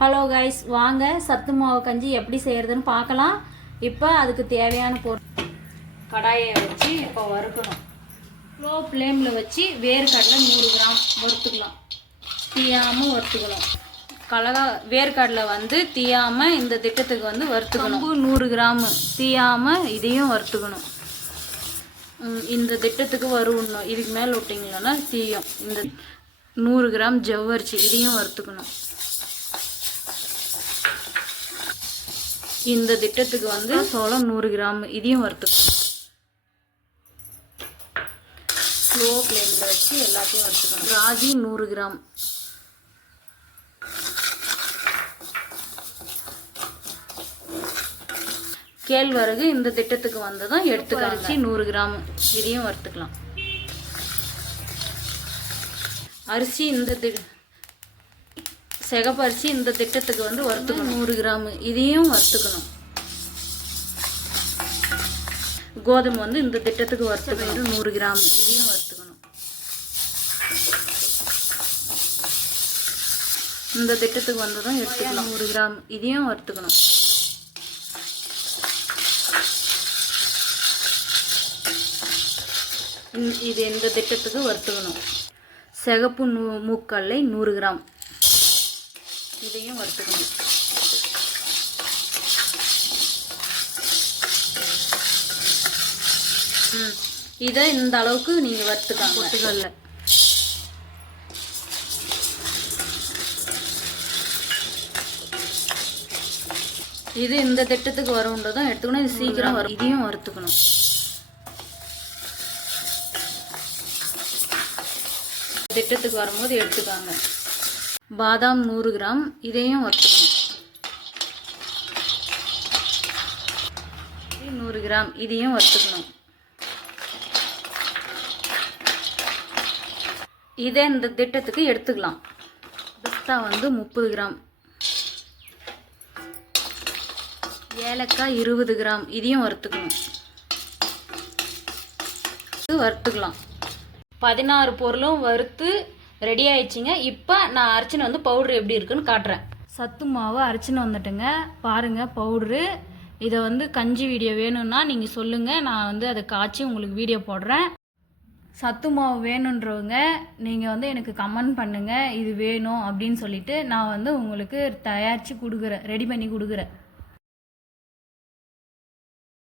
Hello guys, வாங்க சத்து மாவு கஞ்சி எப்படி செய்கிறதுன்னு பார்க்கலாம். இப்போ அதுக்கு தேவையான பொருள், கடாயை வச்சு இப்போ வறுக்கணும். லோ ஃப்ளேமில் வச்சு வேர்க்கடலை 100 கிராம் வறுத்துக்கலாம். தீயாமல் வறுத்துக்கணும். வேர்க்கடலை வந்து தீயாமல் இந்த திட்டத்துக்கு வந்து வறுத்துக்கணும். 100 கிராம் தீயாமல் இதையும் வறுத்துக்கணும். இந்த திட்டத்துக்கு வறுவணும். இதுக்கு மேலே விட்டிங்கன்னா தீயும். இந்த 100 கிராம் ஜவ்வரிசி இதையும் வறுத்துக்கணும். இந்த திட்டத்துக்கு வந்து சோளம் 100 கிராம் இதையும் வறுத்துக்கணும். ஸ்லோ ஃப்ளேமில் வச்சு எல்லாத்தையும் வறுத்துக்கணும். ராகி 100 கிராம், கேழ்வரகு இந்த திட்டத்துக்கு வந்ததும் எடுத்துக்கலாம். அரிசி 100 கிராம் இதையும் வறுத்துக்கலாம். அரிசி சிகப்பரிசி இந்த திட்டத்துக்கு வந்து வறுத்துக்கணும். 100 கிராம் இதையும் வறுத்துக்கணும். கோதுமை வந்து இந்த திட்டத்துக்கு வறுத்துக்கணும். 100 கிராம் இதையும் வறுத்துக்கணும். இந்த திட்டத்துக்கு வந்ததும் எடுத்துக்கலாம். 100 கிராம் இதையும் வறுத்துக்கணும். இது இந்த திட்டத்துக்கு வறுத்துக்கணும். சிகப்பு மூக்கல்லை 100 கிராம் இதையும் வறுத்துக்கணும். இதை இந்த அளவுக்கு நீங்கள் வறுத்துக்காங்க. பொட்டுக்கல்ல இது இந்த திட்டத்துக்கு வரும்ன்றதும் எடுத்துக்கணும். இது சீக்கிரம் வரும். இதையும் வறுத்துக்கணும். திட்டத்துக்கு வரும்போது எடுத்துக்காங்க. பாதாம் 100 கிராம் இதையும் வறுத்துக்கணும். 100 கிராம் இதையும் வறுத்துக்கணும். இதை இந்த திட்டத்துக்கு எடுத்துக்கலாம். பிஸ்தா வந்து 30 கிராம், ஏலக்காய் 20 கிராம் இதையும் வறுத்துக்கணும். வறுத்துக்கலாம். 16 பொருளும் வறுத்து ரெடி ஆயிடுச்சுங்க. இப்போ நான் அரைச்சின்னு வந்து பவுட்ரு எப்படி இருக்குன்னு காட்டுறேன். சத்து மாவு அரைச்சின்னு வந்துட்டுங்க. பாருங்கள் பவுட்ரு. இதை வந்து கஞ்சி வீடியோ வேணும்னா நீங்கள் சொல்லுங்கள், நான் வந்து அதை காய்ச்சி உங்களுக்கு வீடியோ போடுறேன். சத்து மாவு வேணுன்றவங்க நீங்கள் வந்து எனக்கு கமெண்ட் பண்ணுங்கள், இது வேணும் அப்படின்னு சொல்லிவிட்டு நான் வந்து உங்களுக்கு தயாரித்து கொடுக்குறேன், ரெடி பண்ணி கொடுக்குறேன்.